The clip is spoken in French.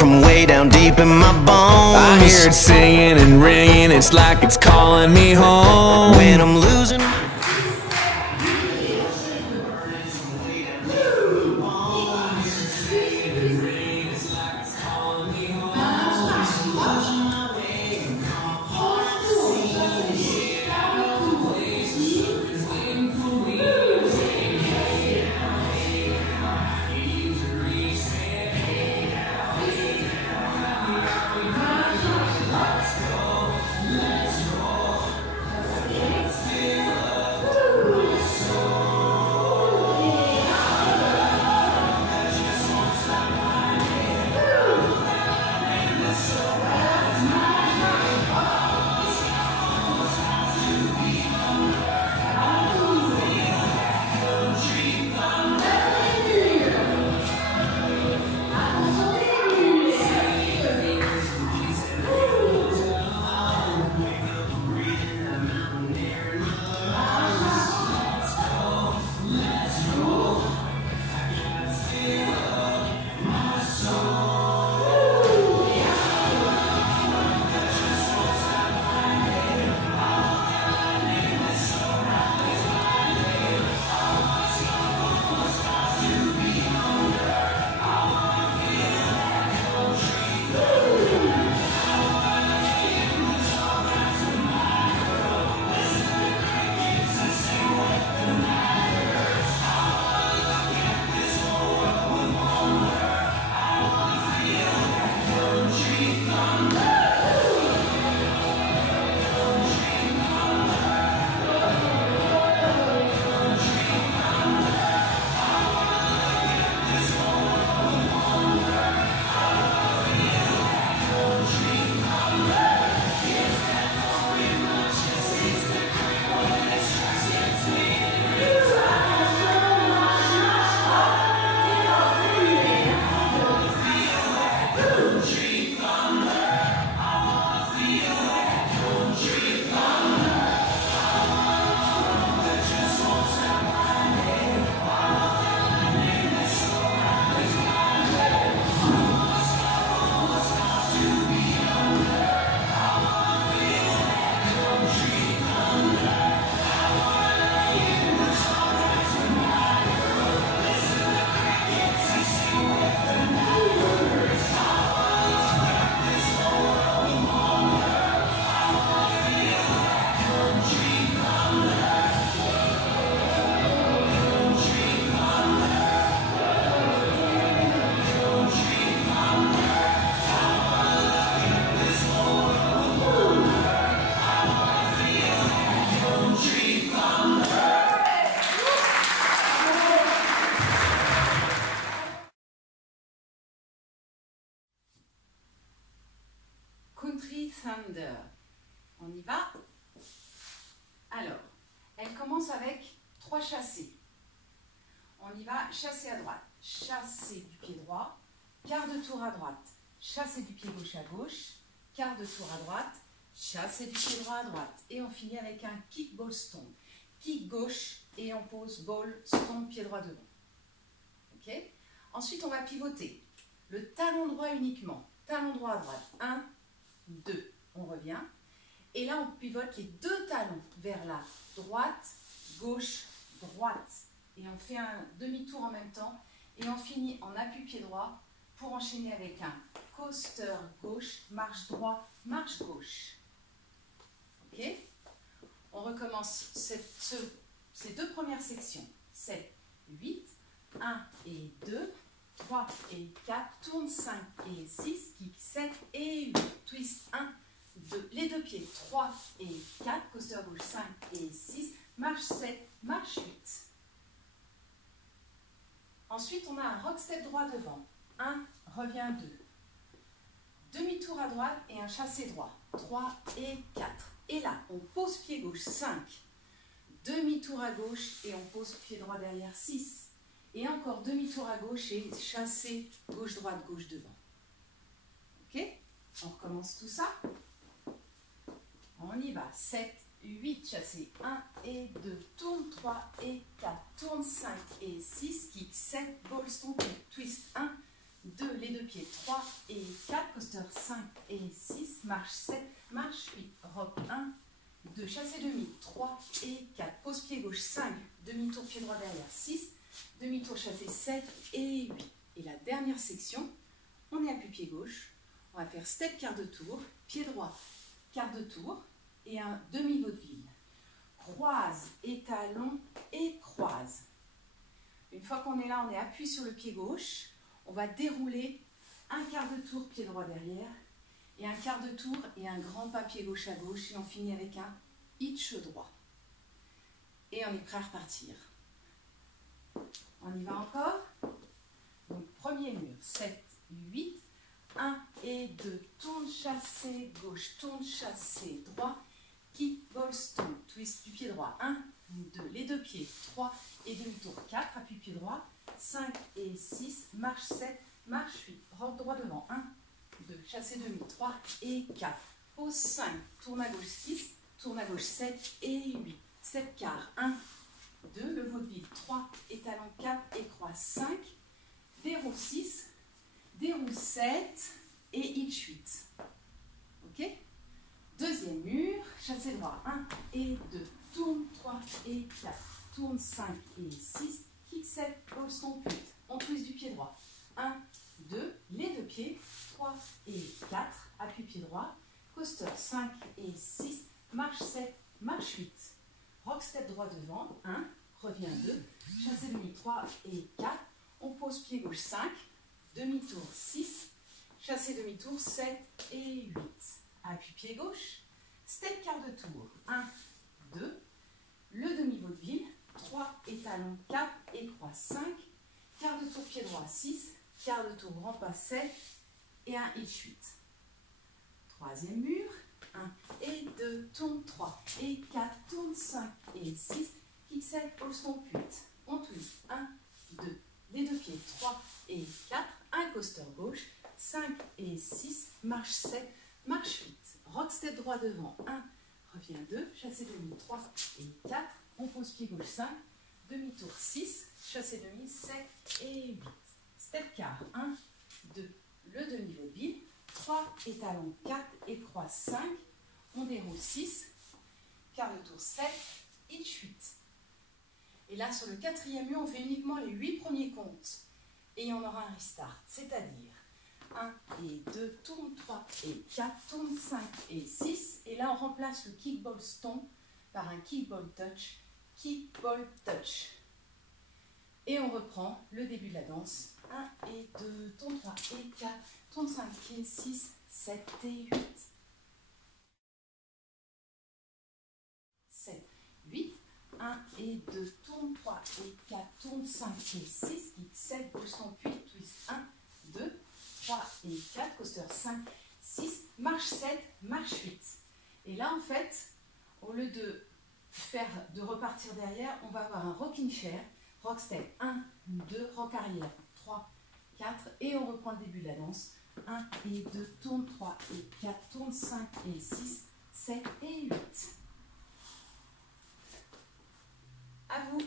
from way down deep in my bones. I hear it singing and ringing, it's like it's calling me home. When I'm losing. Country Thunder. On y va? Alors, elle commence avec 3 chassés. On y va, chassé à droite, chassé du pied droit, quart de tour à droite, chassé du pied gauche à gauche, quart de tour à droite, chassé du pied droit à droite. Et on finit avec un kick ball stomp. Kick gauche et on pose ball stomp pied droit devant. Ok? Ensuite, on va pivoter. Le talon droit uniquement. Talon droit à droite. 1, 2. On revient. Et là, on pivote les 2 talons vers la droite, gauche, droite. Et on fait un demi-tour en même temps. Et on finit en appui pied droit pour enchaîner avec un coaster gauche, marche droit, marche gauche. Ok? On recommence ces 2 premières sections. 7, 8, 1 et 2, 3 et 4, tourne 5 et 6, kick 7 et 8, twist 1, 2, les 2 pieds, 3 et 4, coaster gauche 5 et 6, marche 7, marche 8. Ensuite, on a un rock step droit devant. 1, revient 2. Demi-tour à droite et un chassé droit. 3 et 4. Et là, on pose pied gauche 5. Demi-tour à gauche et on pose pied droit derrière 6. Et encore demi-tour à gauche et chassé gauche-droite, gauche devant. Ok? On recommence tout ça. On y va. 7, 8, chassé 1 et 2. Tourne 3 et 4. Tourne 5 et 6. Kick 7, ball stomp, twist 1, 2, les deux pieds, 3 et 4, coaster 5 et 6, marche 7, marche 8, rock 1, 2, chassé demi, 3 et 4, pose pied gauche 5, demi-tour pied droit derrière 6, demi-tour chassé 7 et 8. Et la dernière section, on est appui pied gauche, on va faire step quart de tour, pied droit, quart de tour et un demi-vaudeville. Croise, étalon et croise. Une fois qu'on est là, on est appuyé sur le pied gauche. On va dérouler un quart de tour pied droit derrière et un quart de tour et un grand pas pied gauche à gauche et on finit avec un hitch droit. Et on est prêt à repartir. On y va encore. Donc premier mur, 7, 8, 1 et 2, tourne chassé gauche, tourne chassé droit, kick, ball, stomp, twist du pied droit, 1, 2, les deux pieds, 3 et demi-tour, 4, appui pied droit, 5 et 6, marche 7, marche 8, rock droit devant, 1, 2, chassé demi, 3 et 4, pause 5, tourne à gauche 6, tourne à gauche 7 et 8, step quart, 1, 2, le vaudeville, 3, étalon 4 et croix 5, déroule 6, déroule 7 et hitch 8. Ok? Deuxième mur, chassé droit, 1 et 2, tourne 3 et 4, tourne 5 et 6, kick 7, ball stomp 8, on twist du pied droit, 1, 2, les deux pieds, 3 et 4, appui pied droit, coaster 5 et 6, marche 7, marche 8, rock step droit devant, 1, revient 2, chassé demi 3 et 4, on pose pied gauche 5, demi-tour 6, chassé demi-tour 7 et 8. Appui pied gauche, step quart de tour, 1, 2, le demi-vaudeville, 3, étalon 4 et croix 5, quart de tour pied droit 6, quart de tour grand pas 7 et un hitch 8. Troisième mur, 1 et 2, tourne 3 et 4, tourne 5 et 6, kick 7, ball stomp 8, on twist, 1, 2, les deux pieds, 3 et 4, un coaster gauche, 5 et 6, marche 7, marche 8, rock step droit devant, 1, revient 2, chassé demi 3 et 4, on pose pied gauche 5, demi-tour 6, chassé demi 7 et 8, step quart, 1, 2, le demi-vaudeville, 3, étalon 4 et croix 5, on déroule 6, quart de tour 7, hitch 8. Et là, sur le quatrième mur, on fait uniquement les 8 premiers comptes. Et on aura un restart, c'est-à-dire 1 et 2, tourne 3 et 4, tourne 5 et 6. Et là, on remplace le kick ball stomp par un kick ball touch, kick ball touch. Et on reprend le début de la danse. 1 et 2, tourne 3 et 4, tourne 5 et 6, 7 et 8. 7, 8. 1 et 2, tourne 3 et 4, tourne 5 et 6, kick 7, ball stomp 8, twist 1, 2, 3 et 4, coaster 5, 6, marche 7, marche 8. Et là, en fait, au lieu de repartir derrière, on va avoir un rocking chair, rock step 1, 2, rock arrière, 3, 4, et on reprend le début de la danse. 1 et 2, tourne 3 et 4, tourne 5 et 6, 7 et 8. À vous.